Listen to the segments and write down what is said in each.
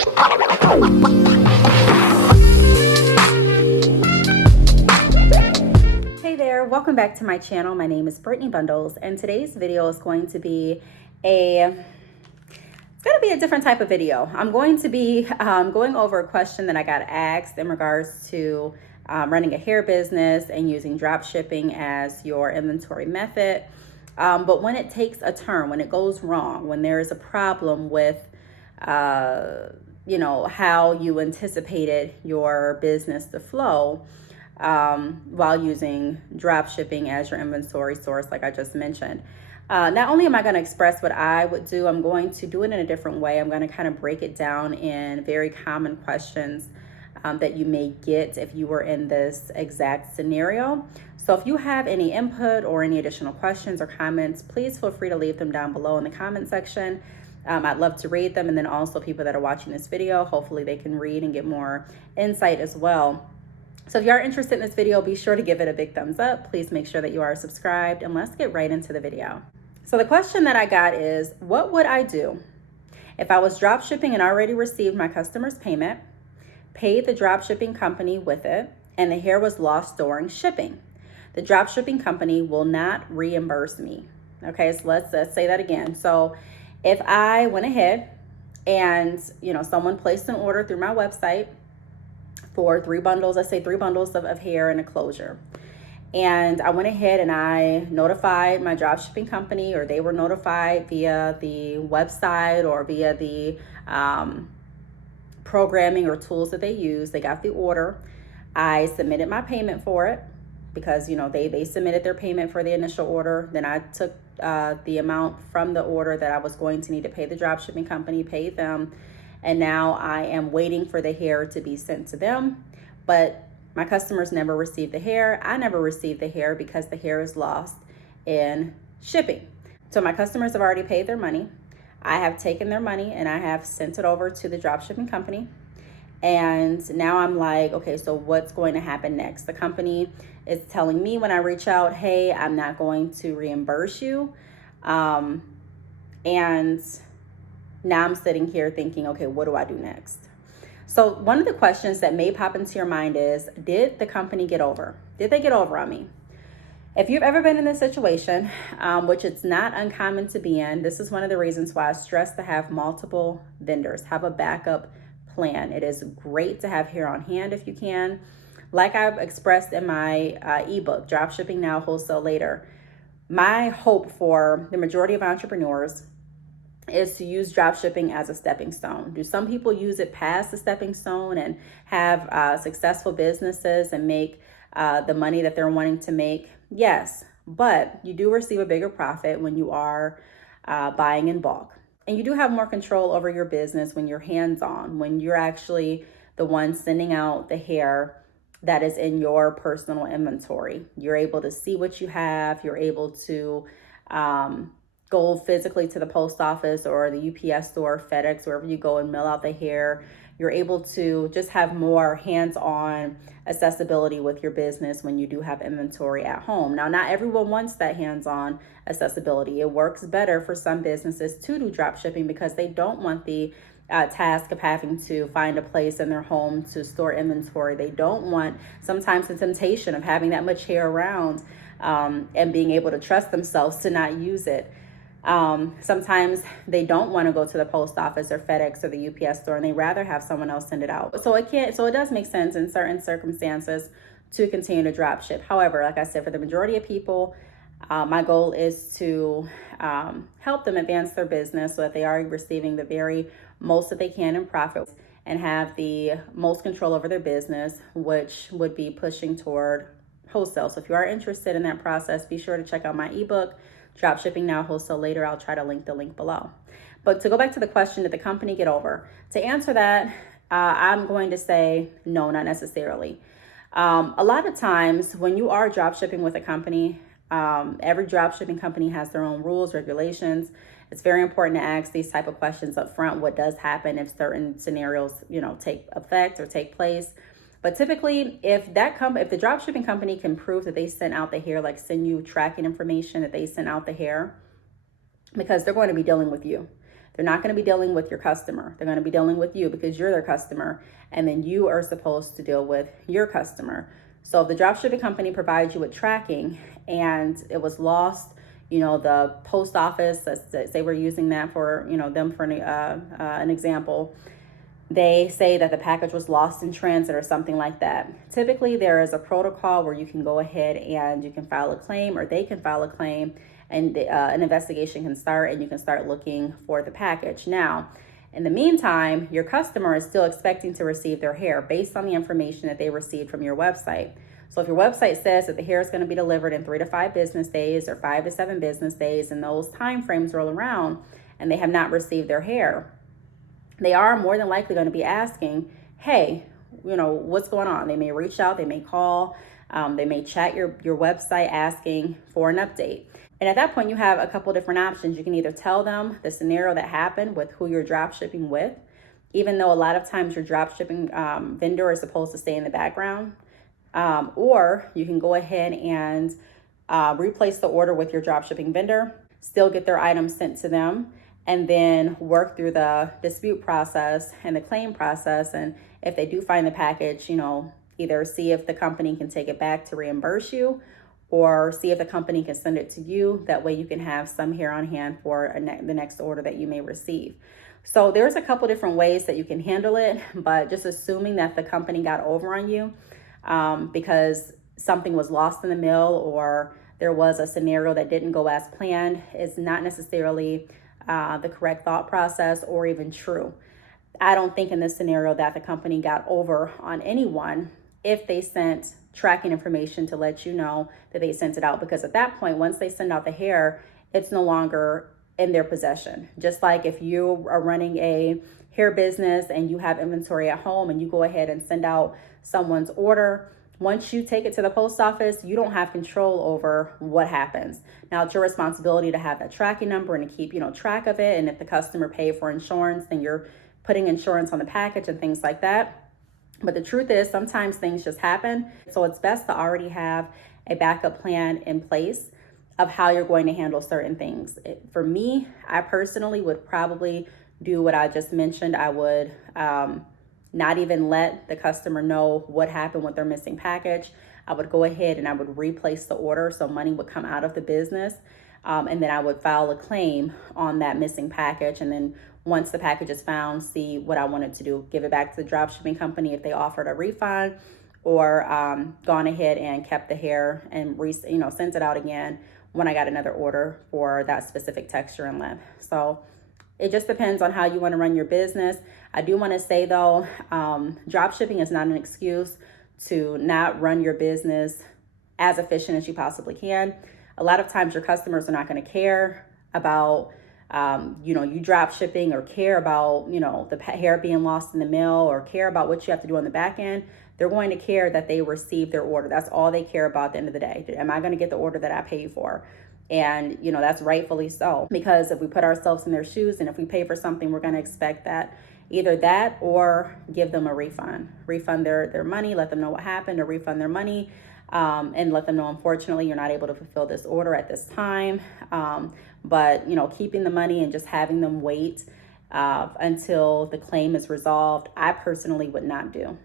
Hey there, welcome back to my channel. My name is Brittney Bundles, and today's video is going to be a different type of video. I'm going to be going over a question that I got asked in regards to running a hair business and using drop shipping as your inventory method. But when it takes a turn, when it goes wrong, when there is a problem with how you anticipated your business to flow, while using drop shipping as your inventory source, like I just mentioned. Not only am I going to express what I would do, I'm going to do it in a different way. I'm going to kind of break it down in very common questions that you may get if you were in this exact scenario. So if you have any input or any additional questions or comments, please feel free to leave them down below in the comment section. I'd love to read them, and then also people that are watching this video, hopefully they can read and get more insight as well. So if you are interested in this video, be sure to give it a big thumbs up. Please make sure that you are subscribed, and let's get right into the video. So the question that I got is, what would I do if I was drop shipping and already received my customer's payment, paid the drop shipping company with it, and the hair was lost during shipping? The drop shipping company will not reimburse me. Okay, so let's say that again. So if I went ahead and, someone placed an order through my website for 3 bundles, let's say 3 bundles of hair and a closure. And I went ahead and I notified my drop shipping company, or they were notified via the website or via the programming or tools that they use. They got the order. I submitted my payment for it because, they submitted their payment for the initial order. Then I took the amount from the order that I was going to need to pay the drop shipping company, paid them. And now I am waiting for the hair to be sent to them. But my customers never received the hair. I never received the hair because the hair is lost in shipping. So my customers have already paid their money. I have taken their money and I have sent it over to the drop shipping company. And now I'm like, okay, so what's going to happen next? The company is telling me when I reach out, hey, I'm not going to reimburse you. And now I'm sitting here thinking, okay, what do I do next? So one of the questions that may pop into your mind is, did the company get over? Did they get over on me? If you've ever been in this situation, which it's not uncommon to be in, this is one of the reasons why I stress to have multiple vendors, have a backup plan. It is great to have hair on hand if you can. Like I've expressed in my ebook, Drop Shipping Now, Wholesale Later, my hope for the majority of entrepreneurs is to use drop shipping as a stepping stone. Do some people use it past the stepping stone and have successful businesses and make the money that they're wanting to make? Yes, but you do receive a bigger profit when you are buying in bulk. And you do have more control over your business when you're hands-on, when you're actually the one sending out the hair that is in your personal inventory. You're able to see what you have. You're able to go physically to the post office or the UPS store, FedEx, wherever you go and mail out the hair. You're able to just have more hands-on accessibility with your business when you do have inventory at home. Now, not everyone wants that hands-on accessibility. It works better for some businesses to do drop shipping because they don't want the task of having to find a place in their home to store inventory. They don't want sometimes the temptation of having that much hair around and being able to trust themselves to not use it. Sometimes they don't want to go to the post office or FedEx or the UPS store, and they rather have someone else send it out. So it does make sense in certain circumstances to continue to drop ship. However, like I said, for the majority of people, my goal is to help them advance their business so that they are receiving the very most that they can in profit and have the most control over their business, which would be pushing toward wholesale. So if you are interested in that process, be sure to check out my ebook, Drop Shipping Now, Wholesale Later. I'll try to link the link below. But to go back to the question, did the company get over? To answer that, I'm going to say no, not necessarily. A lot of times when you are drop shipping with a company, every drop shipping company has their own rules, regulations. It's very important to ask these type of questions up front. What does happen if certain scenarios, take effect or take place? But typically, if the drop shipping company can prove that they sent out the hair, like send you tracking information that they sent out the hair, because they're going to be dealing with you. They're not going to be dealing with your customer. They're going to be dealing with you because you're their customer, and then you are supposed to deal with your customer. So if the dropshipping company provides you with tracking and it was lost, the post office, let's say we're using that for, them for an example, they say that the package was lost in transit or something like that. Typically, there is a protocol where you can go ahead and you can file a claim, or they can file a claim, and an investigation can start, and you can start looking for the package. Now, in the meantime, your customer is still expecting to receive their hair based on the information that they received from your website. So if your website says that the hair is going to be delivered in 3 to 5 business days or 5 to 7 business days, and those time frames roll around and they have not received their hair, they are more than likely going to be asking, hey, what's going on? They may reach out, they may call, they may chat your website asking for an update. And at that point, you have a couple different options. You can either tell them the scenario that happened with who you're drop shipping with, even though a lot of times your drop shipping vendor is supposed to stay in the background, or you can go ahead and replace the order with your drop shipping vendor, still get their items sent to them, and then work through the dispute process and the claim process. And if they do find the package, either see if the company can take it back to reimburse you, or see if the company can send it to you. That way you can have some hair on hand for the next order that you may receive. So there's a couple different ways that you can handle it, but just assuming that the company got over on you because something was lost in the mail or there was a scenario that didn't go as planned is not necessarily the correct thought process or even true. I don't think in this scenario that the company got over on anyone if they sent tracking information to let you know that they sent it out, because at that point, once they send out the hair, it's no longer in their possession. Just like if you are running a hair business and you have inventory at home and you go ahead and send out someone's order, once you take it to the post office, you don't have control over what happens. Now, it's your responsibility to have that tracking number and to keep, track of it. And if the customer paid for insurance, then you're putting insurance on the package and things like that. But the truth is, sometimes things just happen. So it's best to already have a backup plan in place of how you're going to handle certain things. For me, I personally would probably do what I just mentioned. I would not even let the customer know what happened with their missing package. I would go ahead and I would replace the order so money would come out of the business. And then I would file a claim on that missing package. And then once the package is found, see what I wanted to do. Give it back to the dropshipping company if they offered a refund, or gone ahead and kept the hair and sent it out again when I got another order for that specific texture and length. So it just depends on how you want to run your business. I do want to say though, dropshipping is not an excuse to not run your business as efficient as you possibly can. A lot of times your customers are not going to care about you drop shipping, or care about, the hair being lost in the mail, or care about what you have to do on the back end. They're going to care that they receive their order. That's all they care about at the end of the day. Am I going to get the order that I paid for? And, that's rightfully so, because if we put ourselves in their shoes and if we pay for something, we're going to expect that either that or give them a refund their money, let them know what happened, or refund their money. And let them know, unfortunately, you're not able to fulfill this order at this time. But, keeping the money and just having them wait until the claim is resolved, I personally would not do.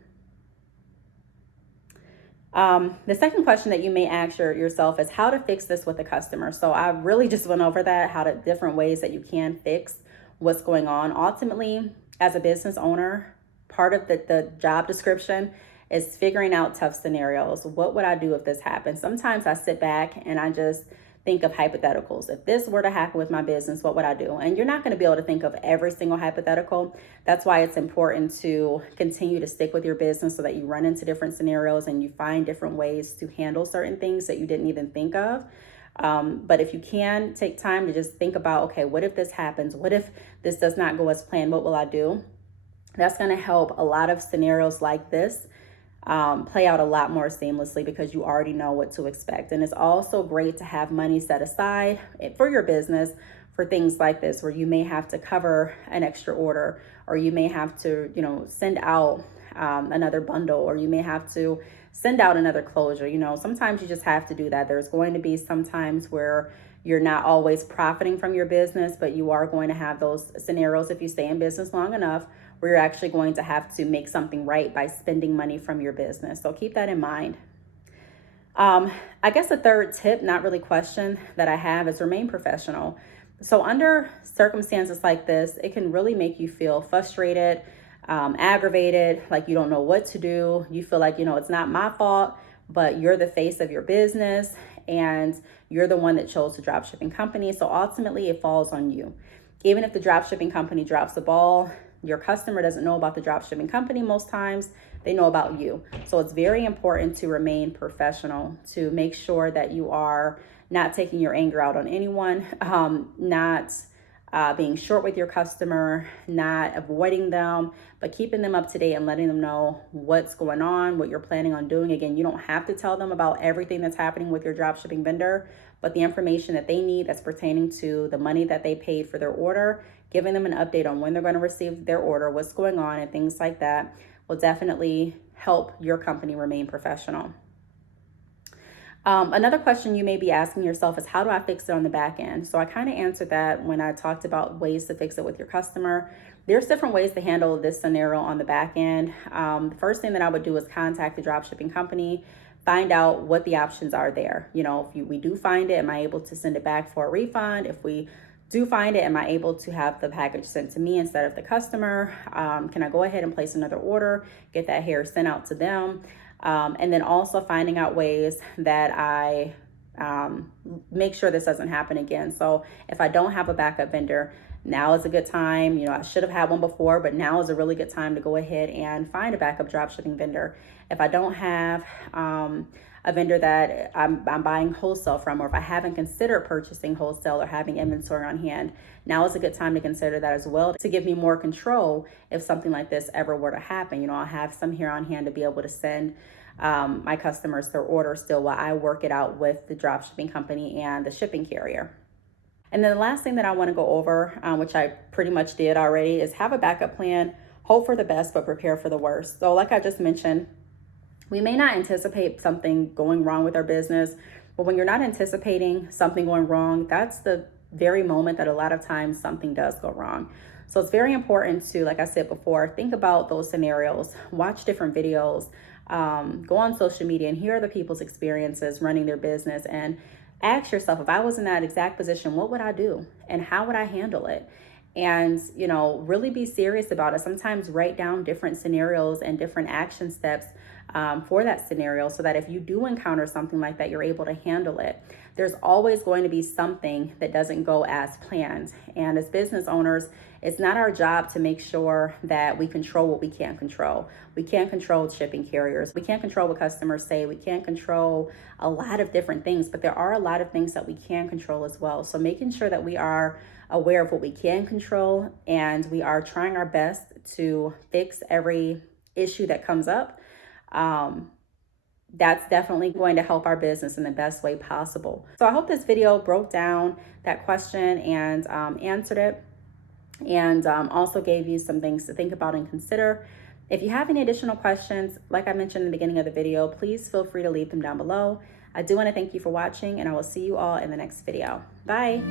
The second question that you may ask yourself is how to fix this with the customer. So I really just went over that, different ways that you can fix what's going on. Ultimately, as a business owner, part of the job description is figuring out tough scenarios. What would I do if this happened? Sometimes I sit back and I just think of hypotheticals. If this were to happen with my business, what would I do? And you're not going to be able to think of every single hypothetical. That's why it's important to continue to stick with your business so that you run into different scenarios and you find different ways to handle certain things that you didn't even think of. But if you can take time to just think about, okay, what if this happens? What if this does not go as planned? What will I do? That's going to help a lot of scenarios like this play out a lot more seamlessly, because you already know what to expect. And it's also great to have money set aside for your business for things like this, where you may have to cover an extra order, or you may have to, send out another bundle, or you may have to send out another closure. Sometimes you just have to do that. There's going to be some times where you're not always profiting from your business, but you are going to have those scenarios if you stay in business long enough where you're actually going to have to make something right by spending money from your business. So keep that in mind. I guess the third tip, not really question, that I have is remain professional. So under circumstances like this, it can really make you feel frustrated, aggravated, like you don't know what to do. You feel like, it's not my fault, but you're the face of your business and you're the one that chose the dropshipping company. So ultimately it falls on you. Even if the dropshipping company drops the ball, your customer doesn't know about the dropshipping company most times. They know about you. So it's very important to remain professional, to make sure that you are not taking your anger out on anyone, not being short with your customer, not avoiding them, but keeping them up to date and letting them know what's going on, what you're planning on doing. Again, you don't have to tell them about everything that's happening with your dropshipping vendor, but the information that they need that's pertaining to the money that they paid for their order, giving them an update on when they're going to receive their order, what's going on, and things like that will definitely help your company remain professional. Another question you may be asking yourself is, how do I fix it on the back end? So I kind of answered that when I talked about ways to fix it with your customer. There's different ways to handle this scenario on the back end. The first thing that I would do is contact the dropshipping company, find out what the options are there. If we do find it, am I able to send it back for a refund? If we do find it, am I able to have the package sent to me instead of the customer? Can I go ahead and place another order, get that hair sent out to them? And then also finding out ways that I make sure this doesn't happen again. So if I don't have a backup vendor, now is a good time. I should have had one before, but now is a really good time to go ahead and find a backup dropshipping vendor. If I don't have a vendor that I'm buying wholesale from, or if I haven't considered purchasing wholesale or having inventory on hand, now is a good time to consider that as well, to give me more control if something like this ever were to happen. I'll have some here on hand to be able to send my customers their order still while I work it out with the dropshipping company and the shipping carrier. And then the last thing that I want to go over, which I pretty much did already, is have a backup plan, hope for the best, but prepare for the worst. So like I just mentioned, we may not anticipate something going wrong with our business, but when you're not anticipating something going wrong, that's the very moment that a lot of times something does go wrong. So it's very important to, like I said before, think about those scenarios, watch different videos, go on social media and hear other people's experiences running their business, and ask yourself, if I was in that exact position, what would I do and how would I handle it? And, really be serious about it. Sometimes write down different scenarios and different action steps for that scenario, so that if you do encounter something like that, you're able to handle it. There's always going to be something that doesn't go as planned. And as business owners, it's not our job to make sure that we control what we can't control. We can't control shipping carriers. We can't control what customers say. We can't control a lot of different things, but there are a lot of things that we can control as well. So making sure that we are aware of what we can control and we are trying our best to fix every issue that comes up. That's definitely going to help our business in the best way possible. So I hope this video broke down that question and answered it, and also gave you some things to think about and consider. If you have any additional questions, like I mentioned in the beginning of the video, please feel free to leave them down below. I do want to thank you for watching, and I will see you all in the next video. Bye.